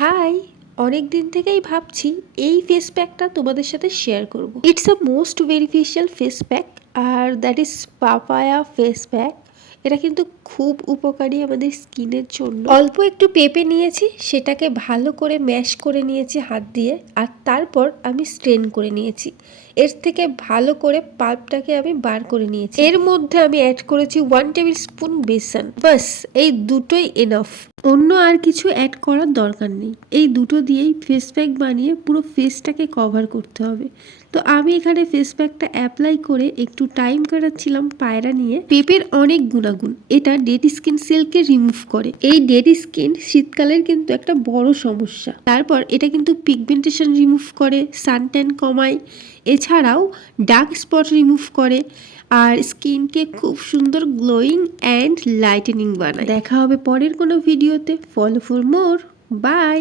High, অনেক দিন থেকেই ভাবছি এই ফেস প্যাকটা তোমাদের সাথে শেয়ার করব। It's a most beneficial face pack আর that is papaya face pack. এটা কিন্তু খুব উপকারী আমাদের স্কিনের জন্য। অল্প একটু পেঁপে নিয়েছি, সেটাকে ভালো করে ম্যাশ করে নিয়েছি হাত দিয়ে, আর তারপর আমি স্ট্রেন করে নিয়েছি। এর থেকে ভালো করে পাল্পটাকে আমি বার করে নিয়েছি। এর মধ্যে আমি অ্যাড করেছি 1 টেবিল স্পুন বেসন। বাস এই দুটোই এনাফ, অন্য আর কিছু অ্যাড করার দরকার নেই। এই দুটো দিয়েই ফেস প্যাক বানিয়ে পুরো ফেসটাকে কভার করতে হবে। তো আমি এখানে ফেস প্যাকটা অ্যাপ্লাই করে একটু টাইম কাটাচ্ছিলাম পায়রা নিয়ে। পেঁপের অনেক গুণাগুণ, এটা ডেড স্কিন সেলকে রিমুভ করে। এই ডেড স্কিন শীতকালের কিন্তু একটা বড় সমস্যা। তারপর এটা কিন্তু পিগমেন্টেশন রিমুভ করে, সানট্যান কমায়, এছাড়াও ডার্ক স্পট রিমুভ করে, আর স্কিনকে খুব সুন্দর গ্লোয়িং অ্যান্ড লাইটেনিং বানায়। দেখা হবে পরের কোনো ভিডিওতে। Follow for more. বাই।